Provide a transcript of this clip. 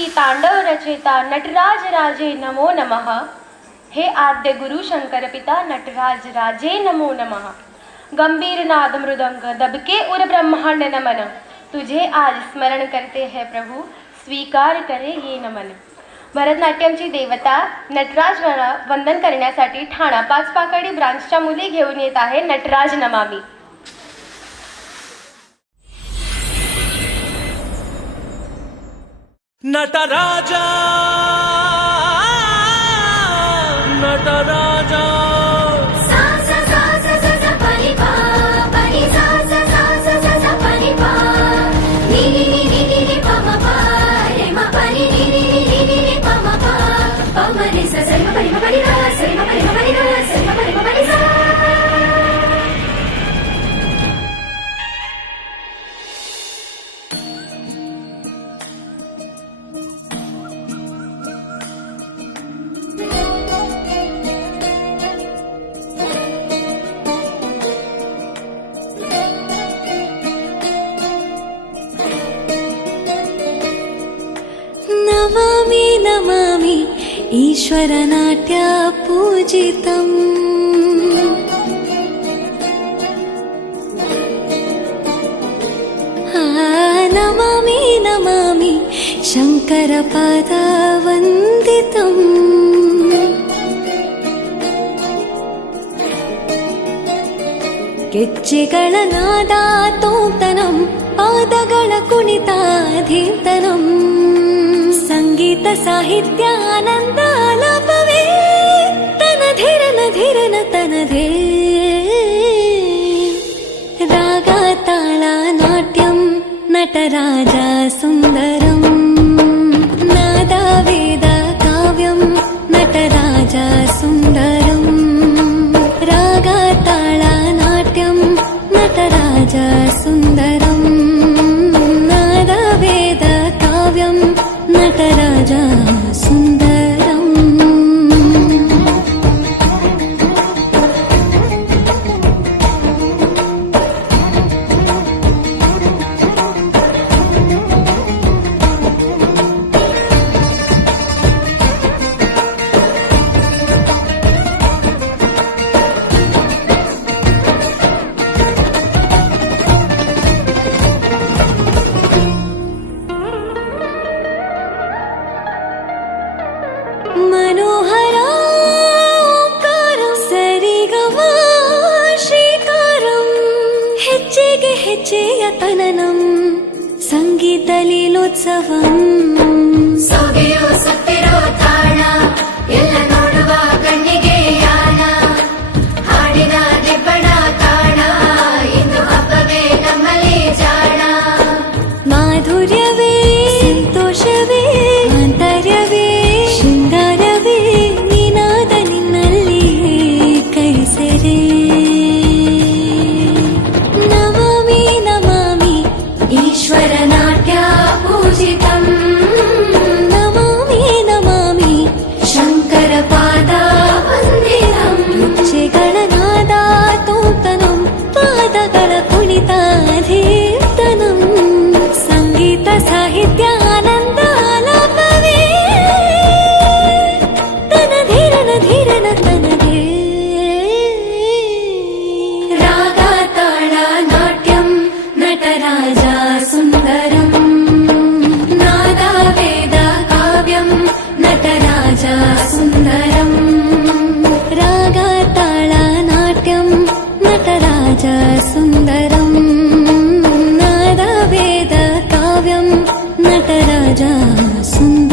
रूपी तांडव रचयिता नटराज राजे नमो नमः। हे आद्य गुरु शंकर पिता नटराज राजे नमो नमः। गंभीर नाद मृदंग दबके उर ब्रह्मांड नमन, तुझे आज स्मरण करते हैं प्रभु, स्वीकार करे ये नमन। भरतनाट्यमची देवता नटराज वंदन करण्यासाठी ठाणा पाचपाकडी ब्रांचच्या मुली घेऊन येत आहे नटराज नमामी। नटराजा नटराजा नमामि नमामि ईश्वरनाट्य पूजितम्। नमामि नमामि शङ्करपादवन्दितम्। ಗೆಜ್ಜೆಗಳ ನಾದ ತೋಂತನಂ, ಪಾದಗಳ ಕುಣಿತಾಧೀರ್ತನಂ, ಸಂಗೀತ ಸಾಹಿತ್ಯ ಆನಂದ ಆಲಾಪವೇ ತನಧಿರನ ಧಿರನ ತನಧೇ। ರಾಗ ತಾಳ ನಾಟ್ಯಂ ನಟರಾಜ ಸುಂದರಂ, ನಾದ ವೇದ ಕಾವ್ಯಂ ನಟರಾಜ ಸುಂದರಂ। ರಾಗ ತಾಳ ನಾಟ್ಯಂ ನಟರಾಜ ಸುಂದರಂ, ನಾದ ವೇದ ಕಾವ್ಯಂ ನಟರಾಜ ಸುಂದರಂ। मनोहर ओंकारं सरिगम श्रीकारं, ಹೆಜ್ಜೆಗೆ ಹೆಜ್ಜೆಯ ತನನಂ ಸಂಗೀತ ಲೀಲೋತ್ಸವಂ। ಸೊಗೆಯೋ ಸತ್ತಿರೋ ತಾಣ ಎಲ್ಲ ನೋಡುವ ಕಣ್ಣಿಗೆ ಯಾನ, ಹಾಡಿನ ದಿಬ್ಬಣ ತಾಣ ಇಂದು ಹಬ್ಬವೇ ನಮ್ಮಲ್ಲಿ ಜಾಣ। ಮಾಧುರ್ಯವೇ ಸಂತೋಷವೇ ಆಂತರ್ಯವೇ ಶೃಂಗಾರವೇ ನಿನಾದ ನಿನ್ನಲ್ಲಿ ಕೈಸೆರೆ। ನಮಾಮಿ ನಮಾಮಿ ಈಶ್ವರನಾಟ್ಯ ಪೂಜಿತಂ, ನಮಾಮಿ ನಮಾಮಿ ಶಂಕರ ಪಾದ ವಂದಿತಂ। ಗೆಜ್ಜೆಗಳ ನಾದ ತೋಂತನಂ, ಪಾದಗಳ ಕುಣಿತಾಧೀರ್ತನಂ, ಸಂಗೀತ ಸಾಹಿತ್ಯ ಆನಂದ ಆಲಾಪವೇ ತನಧಿರನ ಧಿರನ ತನಧೇ। ರಾಗ ತಾಳ ನಾಟ್ಯಂ ನಟರಾಜ ಸುಂದರಂ, ನಾದ ವೇದ ಕಾವ್ಯಂ ನಟರಾಜ ಸುಂದರಂ। ರಾಗ ತಾಳ ನಾಟ್ಯಂ ನಟರಾಜ ಸುಂದರಂ, ನಾದ ವೇದ ಕಾವ್ಯಂ ನಟರಾಜ ಸುಂದರಂ।